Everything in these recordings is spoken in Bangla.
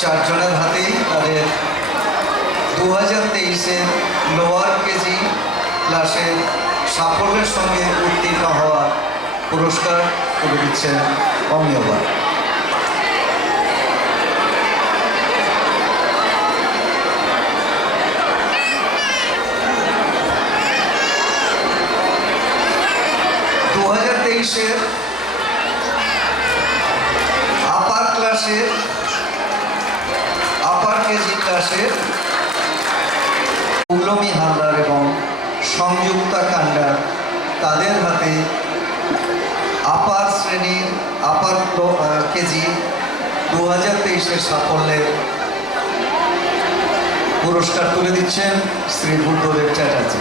চারজনের হাতেই তাদের 2023-এর লোয়ার কেজি ক্লাসের সাফল্যের সঙ্গে উত্তীর্ণ হওয়া পুরস্কার তুলে দিচ্ছেন অমিয়বার। আপার কেজি ক্লাসের উলমি হালদার এবং সংযুক্তা কান্ডার, তাদের হাতে আপার শ্রেণীর আপার কেজি 2023-এর সাফল্যের পুরস্কার তুলে দিচ্ছেন শ্রী বুদ্ধদেব চ্যাটার্জি।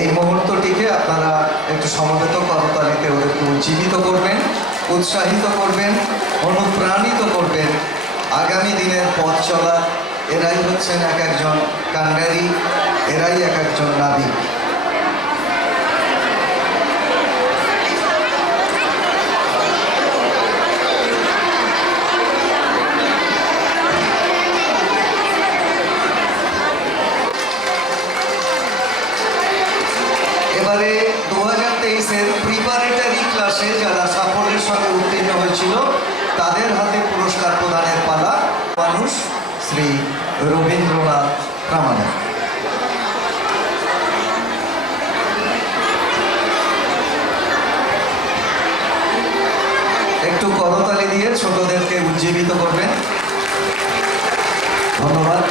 এই মুহূর্তটিকে আপনারা একটু সমবেত করতালিতে ওদেরকে উজ্জীবিত করবেন, উৎসাহিত করবেন, অনুপ্রাণিত করবেন আগামী দিনের পথ চলা। এরাই হচ্ছেন এক একজন কান্ডারি, এরাই এক একজন নাবিক। এবারে 2023-এর প্রিপারেটরি ক্লাসে যারা সাফল্যের সঙ্গে উত্তীর্ণ হয়েছিল তাদের হাতে পুরস্কার প্রদানের পালা। মানুষ শ্রী রবীন্দ্রনাথ প্রামাণিক। একটু করতালি দিয়ে ছোটদেরকে উজ্জীবিত করবেন। ধন্যবাদ।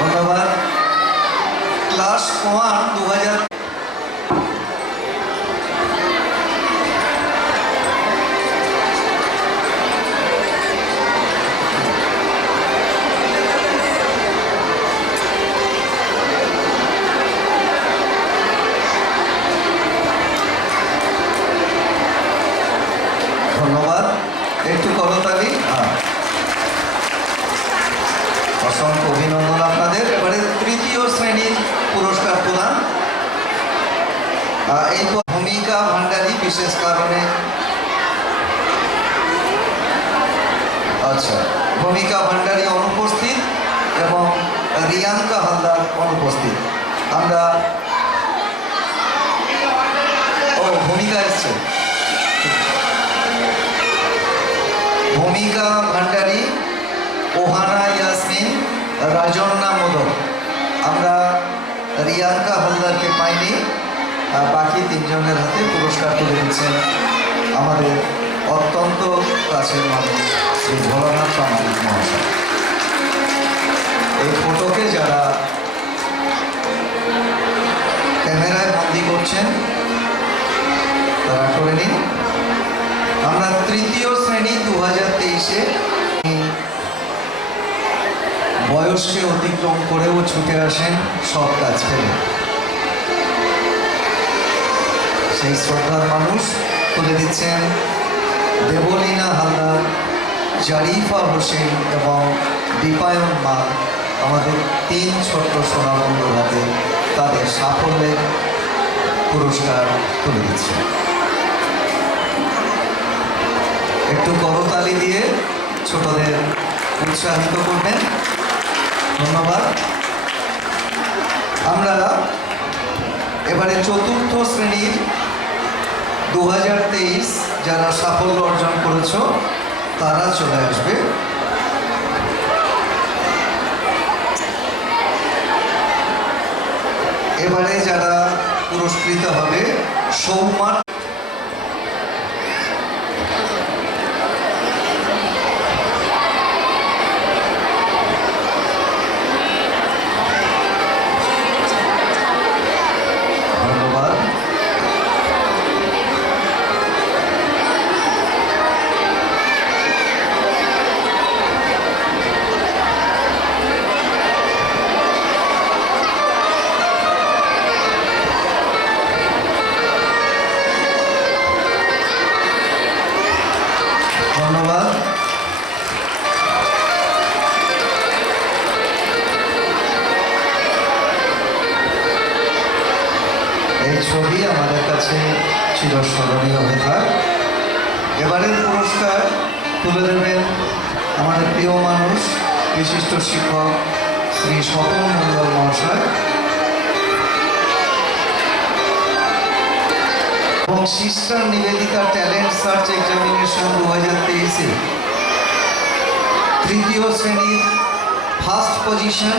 ধন্যবাদ। ক্লাস 1 2000 ধন্যবাদ। একটু করতালি। অসংখ্য অভিনন্দন আপনাদের। এবারে তৃতীয় শ্রেণীর পুরস্কার প্রদান। এই ভূমিকা ভান্ডারী বিশেষ কারণে, আচ্ছা, ভূমিকা ভান্ডারী অনুপস্থিত এবং রিয়াঙ্কা হালদার অনুপস্থিত। আমরা ভূমিকা এসছে। ভূমিকা ভান্ডারী, ওহানা ইয়াসমিন, রাজন্না মোদক। আমরা রিয়াঙ্কা হালদারকে পাইনি। বাকি তিনজনের হাতে পুরস্কার তুলে দিচ্ছেন আমাদের অত্যন্ত কাছের মানুষ শ্রী ভোলানাথ প্রামাণিক মহাশয়। এই ফটোকে যারা ক্যামেরায় বন্দি করছেন তারা করে নিন। আমরা তৃতীয় শ্রেণী 2023-এ বয়সকে অতিক্রম করেও ছুটে আসেন সব কাজ ফেলে। সেই শ্রদ্ধার মানুষ তুলে দিচ্ছেন দেবলীনা হালদার, জারিফা হোসেন এবং দীপায়ন মা। আমাদের 3 ছোট্ট সোনাবন্ধুর হাতে তাদের সাফল্যের পুরস্কার তুলে দিচ্ছে। একটু করতালি দিয়ে ছোটদের উৎসাহিত করবেন। ধন্যবাদ। আমরা এবারে চতুর্থ শ্রেণীর 2023 যারা সাফল্য অর্জন করেছ তারা চলে আসবে। এবারে যারা পুরস্কৃত হবে সৌম্য পুরস্কার তুলে দেবেন আমাদের প্রিয় মানুষ, বিশিষ্ট শিক্ষক শ্রী স্বপন মণ্ডল মহাশয় এবং sister Nivedita talent search examination 2023-এ তৃতীয় শ্রেণীর ফার্স্ট পজিশন,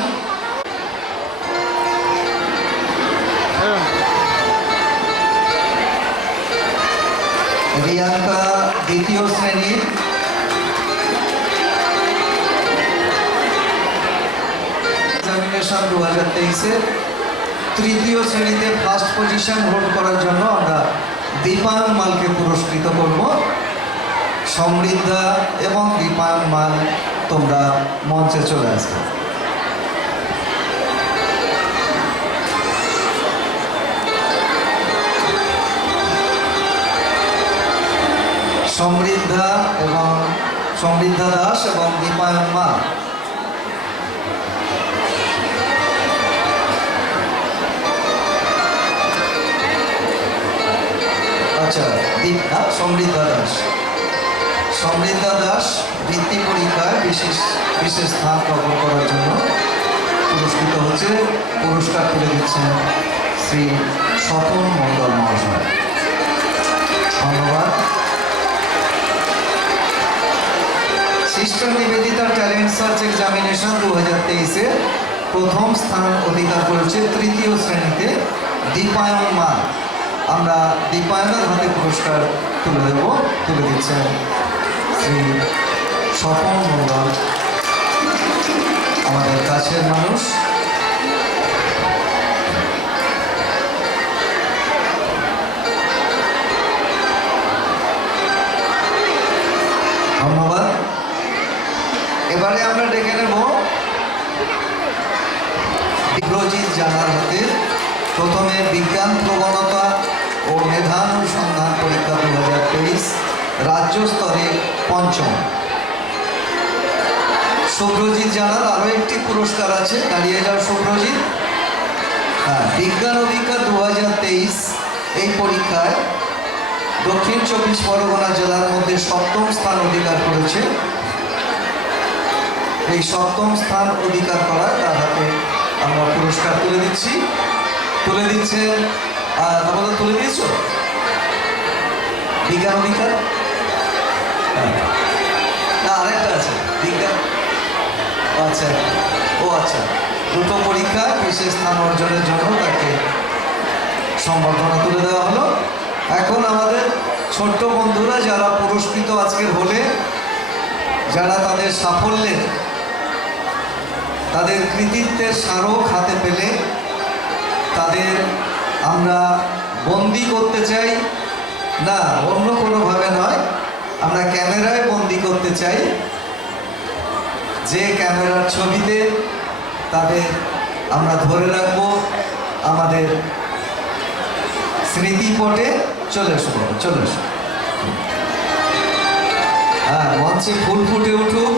রিয়াঙ্কা দ্বিতীয় শ্রেণীর এক্সামিনেশন 2023-এ তৃতীয় শ্রেণীতে ফার্স্ট পজিশন হোল্ড করার জন্য আমরা দীপায়ন মালকে পুরস্কৃত করব। সমৃদ্ধা এবং দীপায়ন মাল তোমরা মঞ্চে চলে আসবে। সমৃদ্ধা দাস এবং দীপায়ন মাল। আচ্ছা, সমৃদ্ধা দাস বৃত্তি পরীক্ষায় বিশেষ স্থান দখল করার জন্য পুরস্কৃত হচ্ছে। পুরস্কার তুলে দিচ্ছেন শ্রী স্বপন মণ্ডল মহাশয়। ধন্যবাদ। Sister Nivedita talent search examination 2023-এ প্রথম স্থান অধিকার করেছে তৃতীয় শ্রেণীতে দীপায়ন মাল। আমরা দীপায়নের হাতে পুরস্কার তুলে দিচ্ছেন শ্রী স্বপন মণ্ডল, আমাদের কাছের মানুষ। ধন্যবাদ। এবারে আমরা ডেকে নেব বিপ্রজিৎ জানার হাতে। প্রথমে বিজ্ঞান প্রবণতা ও মেধানুসন্ধান পরীক্ষা 2023 রাজ্য স্তরে পঞ্চম। শুভ্রজিৎ জানার আরও একটি পুরস্কার আছে, দাঁড়িয়ে যাও শুভ্রজিৎ। হ্যাঁ, বিজ্ঞান অধিকার 2023 এই পরীক্ষায় দক্ষিণ 24 পরগনা জেলার মধ্যে সপ্তম স্থান অধিকার করেছে। এই সপ্তম স্থান অধিকার করায় তার হাতে আমরা পুরস্কার তুলে দিচ্ছেন। আমাদের তুলে দিয়েছ বিজ্ঞান অধিকার? না, আরেকটা আছে বিজ্ঞান। আচ্ছা, দুটো পরীক্ষায় বিশেষ স্থান অর্জনের জন্য তাকে সম্বর্ধনা তুলে দেওয়া হলো। এখন আমাদের ছোট্ট বন্ধুরা যারা পুরস্কৃত আজকের হলে, যারা তাদের সাফল্যের, তাদের কৃতিত্বের স্মারক হাতে পেলে, তাদের আমরা বন্দি করতে চাই না, অন্য কোনোভাবে নয়, আমরা ক্যামেরায় বন্দি করতে চাই। যে ক্যামেরার ছবিতে তাদের আমরা ধরে রাখবো আমাদের স্মৃতিপটে। চলে এসো। হ্যাঁ, মঞ্চে ফুল ফুটে উঠুক,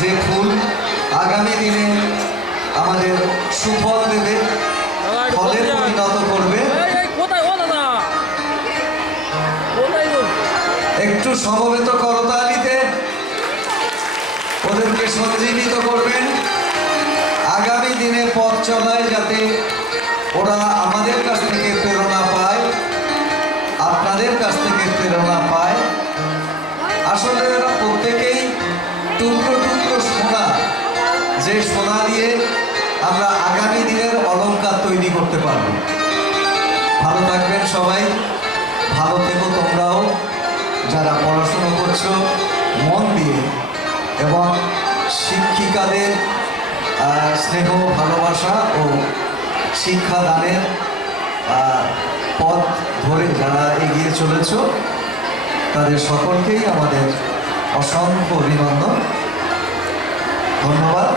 যে ফুল আগামী দিনে আমাদের সুফল দেবে, ফলে পরিণত করবে। একটু সমবেত করতালিতে ওদেরকে সঞ্জীবিত করবেন। আগামী দিনে পথ চলায় যাতে ওরা আমাদের কাছ থেকে প্রেরণা পায়, আপনাদের কাছ থেকে প্রেরণা পায়। আসলে এরা প্রত্যেকেই টুকরো টুকরো সোনা, যে সোনা দিয়ে আমরা আগামী দিনের অলংকার তৈরি করতে পারব। ভালো থাকবেন সবাই, ভালো থেকো তোমরাও যারা পড়াশুনো করছো মন দিয়ে, এবং শিক্ষিকাদের স্নেহ ভালোবাসা ও শিক্ষাদানের পথ ধরে যারা এগিয়ে চলেছ, তাদের সকলকেই আমাদের অসংখ্য অভিনন্দন। ধন্যবাদ।